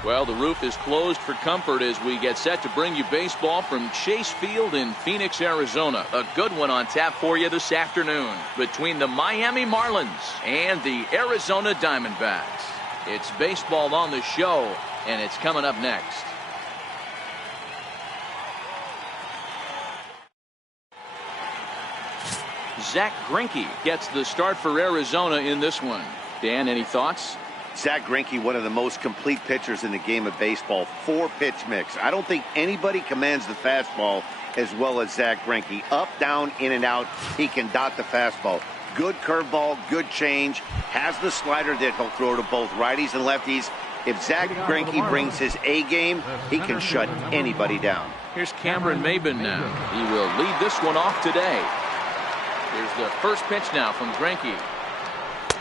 Well, the roof is closed for comfort as we get set to bring you baseball from Chase Field in Phoenix, Arizona. A good one on tap for you this afternoon between the Miami Marlins and the Arizona Diamondbacks. It's baseball on the show, and it's coming up next. Zach Greinke gets the start for Arizona in this one. Dan, any thoughts? Zach Greinke, one of the most complete pitchers in the game of baseball. 4-pitch mix. I don't think anybody commands the fastball as well as Zach Greinke. Up, down, in and out. He can dot the fastball. Good curveball, good change. Has the slider that he'll throw to both righties and lefties. If Zach Greinke brings his A game, he can shut anybody down. Here's Cameron Maybin now. He will lead this one off today. Here's the first pitch now from Greinke.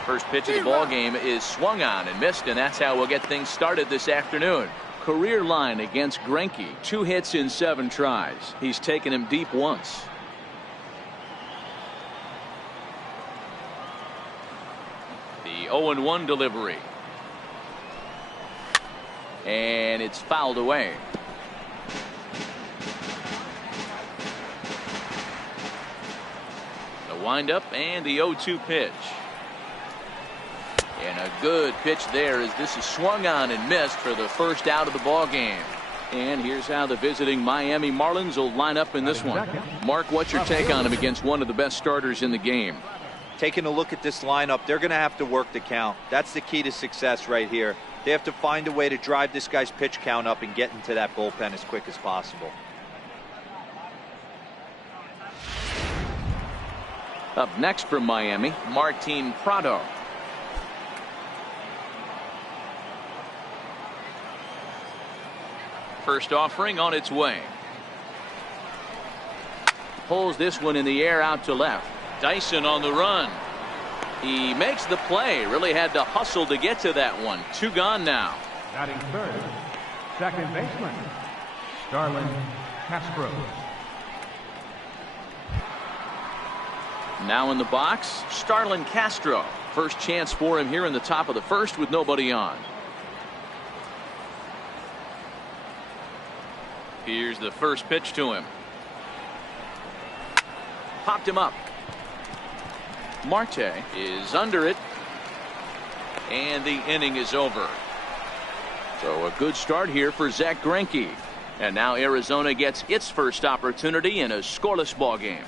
First pitch of the ball game is swung on and missed, and that's how we'll get things started this afternoon. Career line against Greinke, 2 hits in 7 tries. He's taken him deep once. 0-1 delivery. And it's fouled away. The windup and the 0-2 pitch. And a good pitch there as this is swung on and missed for the first out of the ball game. And here's how the visiting Miami Marlins will line up in this one. Mark, what's your take on him against one of the best starters in the game? Taking a look at this lineup, they're going to have to work the count. That's the key to success right here. They have to find a way to drive this guy's pitch count up and get into that bullpen as quick as possible. Up next from Miami, Martin Prado. First offering on its way. Pulls this one in the air out to left. Dyson on the run. He makes the play. Really had to hustle to get to that one. 2 gone now. Batting third, second baseman, Starlin Castro. Now in the box, Starlin Castro. First chance for him here in the top of the first with nobody on. Here's the first pitch to him. Popped him up. Marte is under it. And the inning is over. So a good start here for Zach Greinke. And now Arizona gets its first opportunity in a scoreless ball game.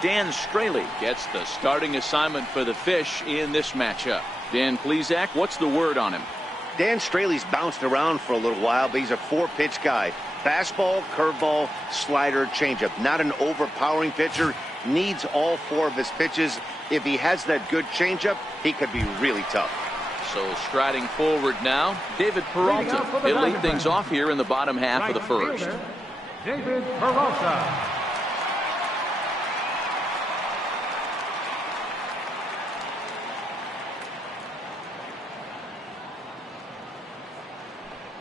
Dan Straley gets the starting assignment for the Fish in this matchup. Dan Plesac, what's the word on him? Dan Straley's bounced around for a little while, but he's a 4-pitch guy. Fastball, curveball, slider, changeup. Not an overpowering pitcher. Needs all 4 of his pitches. If he has that good changeup, he could be really tough. So striding forward now, David Peralta. He'll lead things off here in the bottom half of the first. David Peralta.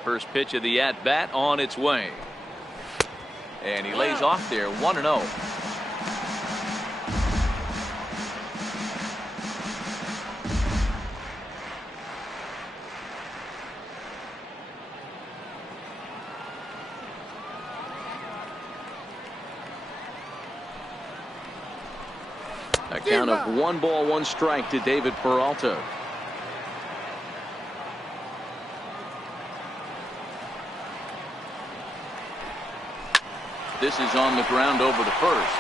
First pitch of the at-bat on its way. And he lays off there 1-0. A count of 1 ball, 1 strike to David Peralta. This is on the ground over to first.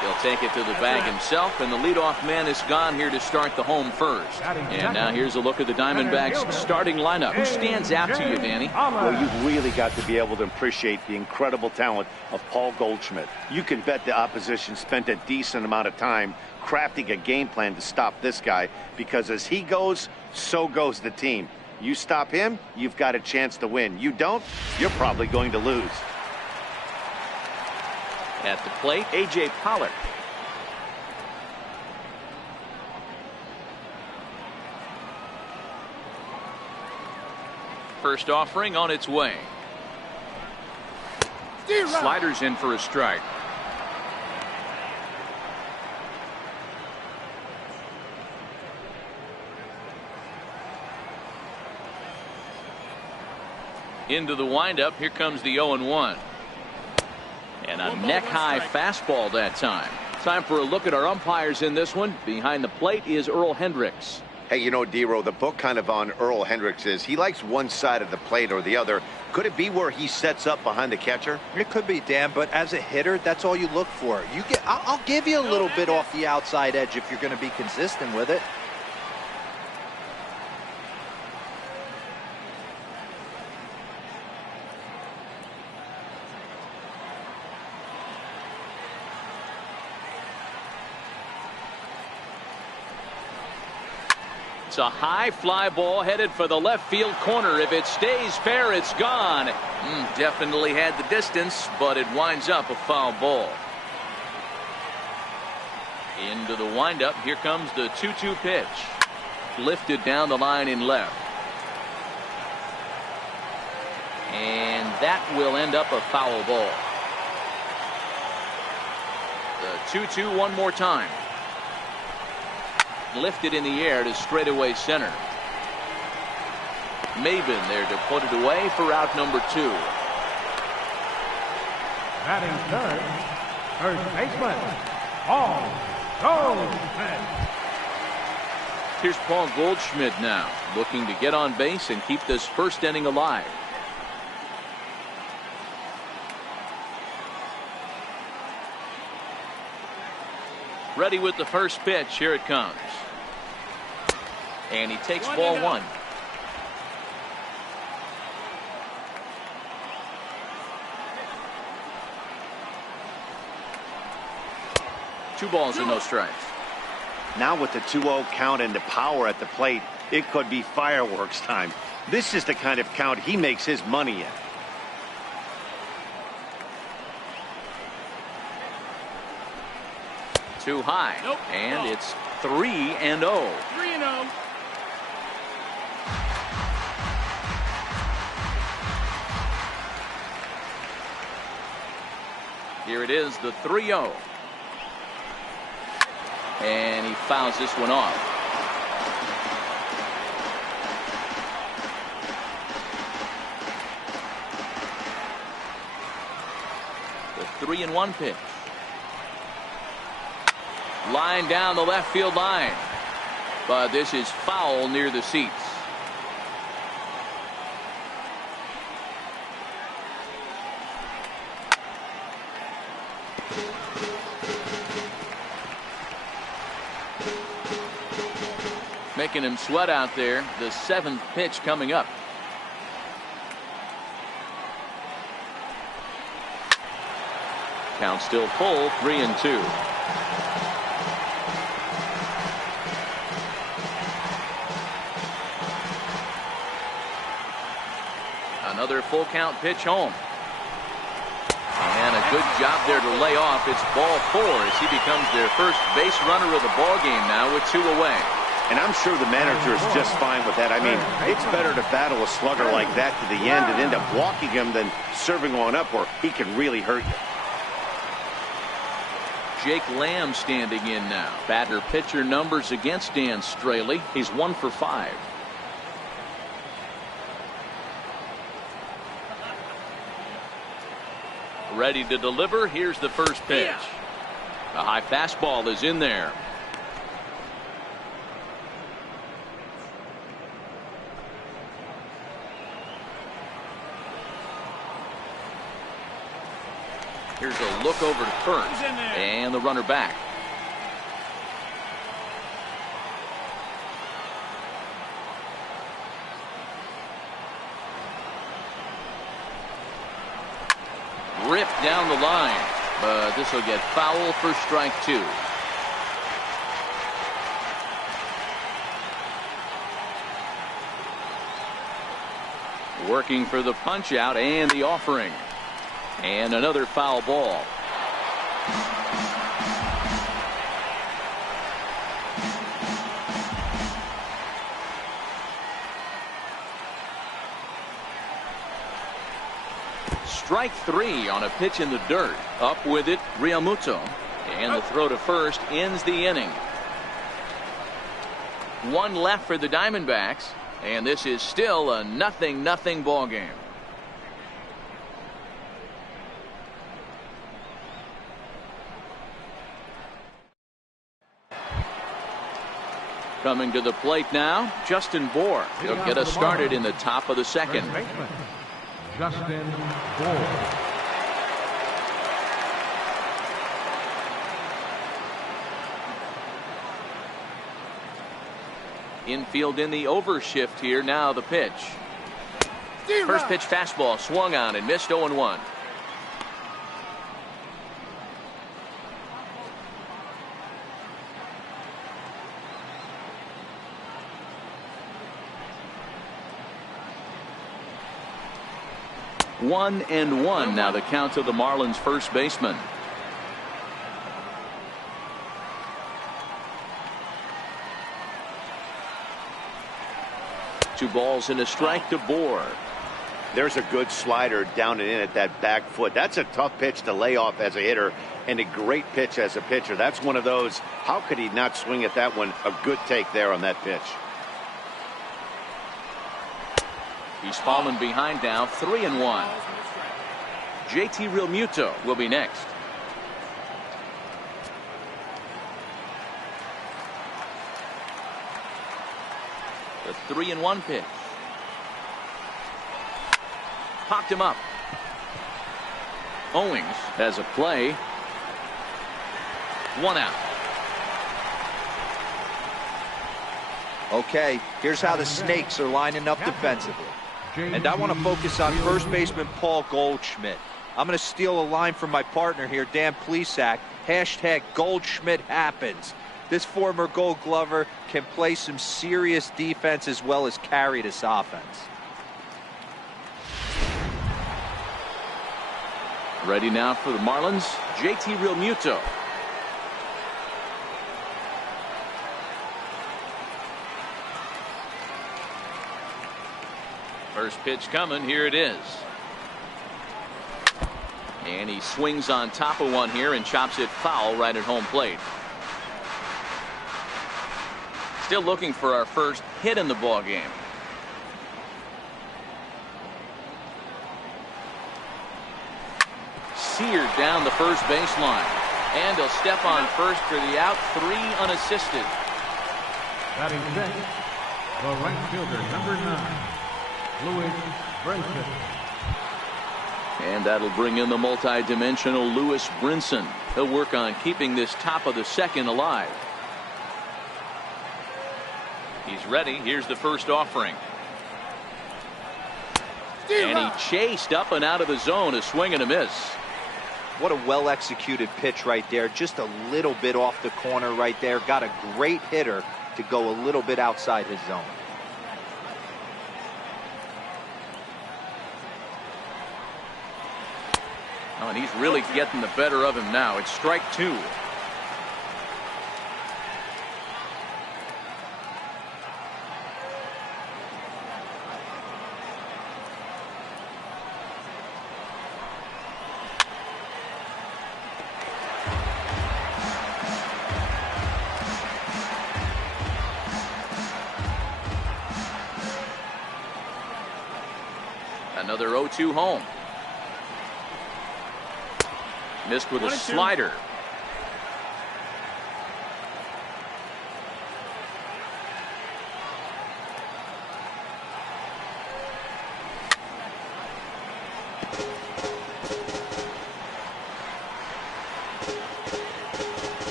He'll take it to the bag himself, and the leadoff man is gone here to start the home first. And now here's a look at the Diamondbacks starting lineup. Who stands out to you, Danny? Well, you've really got to be able to appreciate the incredible talent of Paul Goldschmidt. You can bet the opposition spent a decent amount of time crafting a game plan to stop this guy, because as he goes, so goes the team. You stop him, you've got a chance to win. You don't, you're probably going to lose. At the plate, A.J. Pollard. First offering on its way. Sliders in for a strike. Into the windup. Here comes the 0-1. And a neck-high fastball that time. Time for a look at our umpires in this one. Behind the plate is Earl Hendricks. Hey, you know, D-Row, the book kind of on Earl Hendricks is he likes one side of the plate or the other. Could it be where he sets up behind the catcher? It could be, Dan, but as a hitter, that's all you look for. I'll give you a little bit off the outside edge if you're going to be consistent with it. It's a high fly ball headed for the left field corner. If it stays fair, it's gone. Definitely had the distance, but it winds up a foul ball. Into the windup. Here comes the 2-2 pitch. Lifted down the line in left. And that will end up a foul ball. The 2-2 one more time. Lifted in the air to straightaway center. Maben there to put it away for out number 2. Batting third, first baseman, Paul Goldschmidt. Here's Paul Goldschmidt now, looking to get on base and keep this first inning alive. Ready with the first pitch. Here it comes. And he takes ball 1. Two balls and no strikes. Now with the 2-0 count and the power at the plate, it could be fireworks time. This is the kind of count he makes his money in. Too high. Nope. And it's 3-0. 3-0. Here it is, the 3-0. And he fouls this one off. The 3-1 pitch. Line down the left field line. But this is foul near the seats. Making him sweat out there. The 7th pitch coming up. Count still full, 3-2. Another full count pitch home. And a good job there to lay off. It's ball 4 as he becomes their first base runner of the ball game now with 2 away. And I'm sure the manager is just fine with that. I mean, it's better to battle a slugger like that to the end and end up walking him than serving one up where he can really hurt you. Jake Lamb standing in now. Batter pitcher numbers against Dan Straley. He's 1 for 5. Ready to deliver. Here's the first pitch. A high fastball is in there. Here's a look over to first. And the runner back. Ripped down the line. But this will get foul for strike 2. Working for the punch out and the offering. And another foul ball. Strike 3 on a pitch in the dirt. Up with it, Realmuto. And the throw to first ends the inning. 1 left for the Diamondbacks. And this is still a 0-0 ball game. Coming to the plate now, Justin Bour. He'll get us started in the top of the 2nd. Justin Bour. Infield in the overshift here. Now the pitch. First pitch fastball swung on and missed. 0-1. One and one now the count of the Marlins first baseman. Two balls and a strike to Bour. There's a good slider down and in at that back foot. That's a tough pitch to lay off as a hitter, and a great pitch as a pitcher. That's one of those, how could he not swing at that one? A good take there on that pitch. He's fallen behind now, 3-1. JT Realmuto will be next. The 3-1 pitch. Popped him up. Owings has a play. 1 out. Okay, here's how the Snakes are lining up defensively. And I want to focus on first baseman Paul Goldschmidt. I'm going to steal a line from my partner here, Dan Plesac. Hashtag Goldschmidt happens. This former Gold Glover can play some serious defense as well as carry this offense. Ready now for the Marlins, JT Realmuto. First pitch coming, here it is. And he swings on top of one here and chops it foul right at home plate. Still looking for our first hit in the ball game. Seared down the first baseline. And he'll step on first for the out, 3 unassisted. Batting sixth, the right fielder, number 9, Louis Brinson. And that'll bring in the multi-dimensional Lewis Brinson. He'll work on keeping this top of the second alive. He's ready. Here's the first offering. And he chased up and out of the zone, a swing and a miss. What a well-executed pitch right there. Just a little bit off the corner right there. Got a great hitter to go a little bit outside his zone. Oh, and he's really getting the better of him now. It's strike 2. Another 0-2 home. Missed with a slider.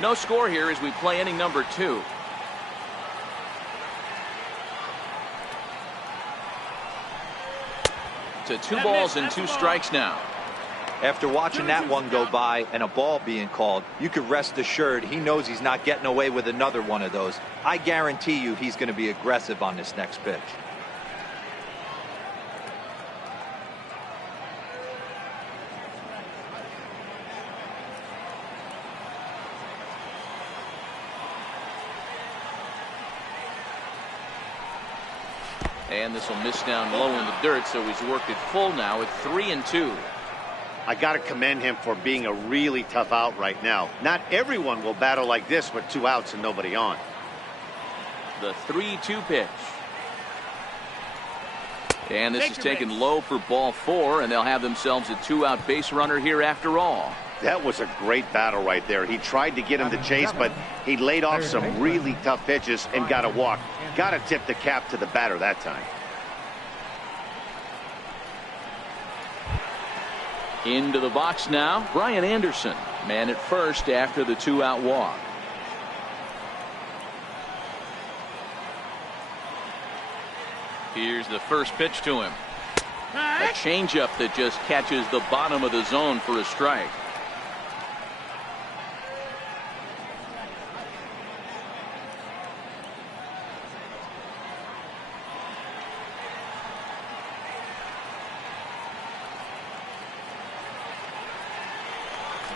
No score here as we play inning number 2. To 2 balls and 2 strikes now. After watching that one go by and a ball being called, you could rest assured he knows he's not getting away with another one of those. I guarantee you he's going to be aggressive on this next pitch. And this will miss down low in the dirt, so he's worked it full now at 3-2. I got to commend him for being a really tough out right now. Not everyone will battle like this with 2 outs and nobody on. The 3-2 pitch. And this is taken low for ball 4, and they'll have themselves a 2-out base runner here after all. That was a great battle right there. He tried to get him to chase, but he laid off some really tough pitches and got a walk. Got to tip the cap to the batter that time. Into the box now, Brian Anderson, man at first after the 2-out walk. Here's the first pitch to him. A changeup that just catches the bottom of the zone for a strike.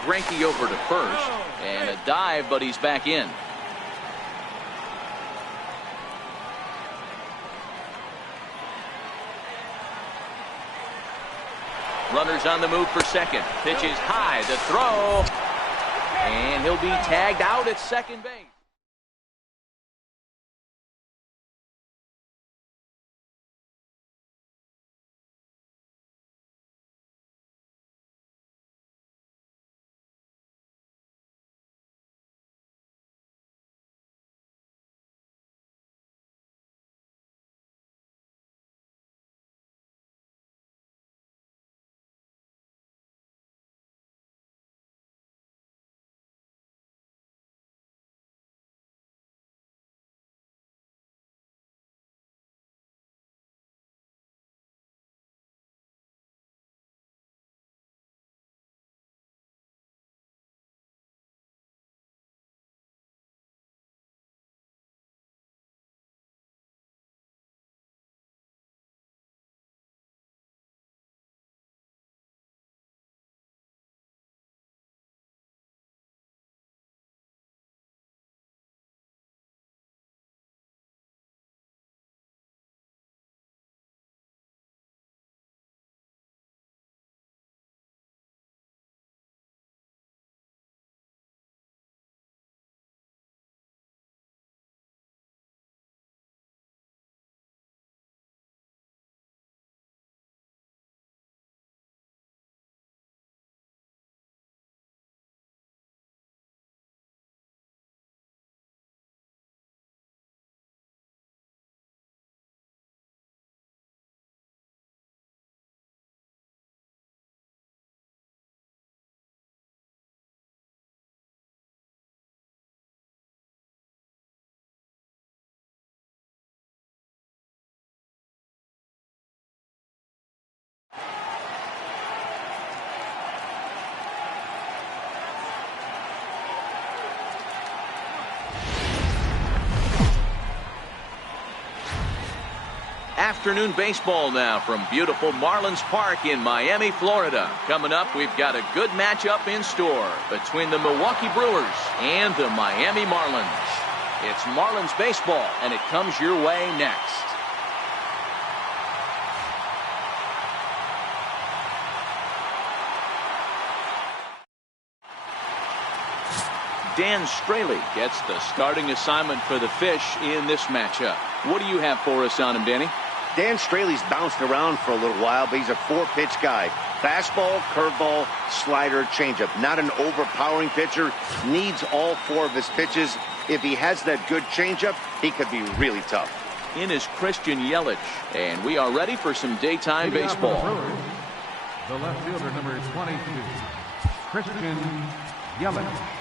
Greinke over to first, and a dive, but he's back in. Runners on the move for second. Pitch is high. The throw. And he'll be tagged out at second base. Afternoon baseball now from beautiful Marlins Park in Miami, Florida. Coming up, we've got a good matchup in store between the Milwaukee Brewers and the Miami Marlins. It's Marlins baseball, and it comes your way next. Dan Straley gets the starting assignment for the Fish in this matchup. What do you have for us on him, Danny? Dan Straley's bounced around for a little while, but he's a four-pitch guy. Fastball, curveball, slider, changeup. Not an overpowering pitcher. Needs all four of his pitches. If he has that good changeup, he could be really tough. In is Christian Yelich, and we are ready for some daytime baseball. The left fielder, number 22, Christian Yelich.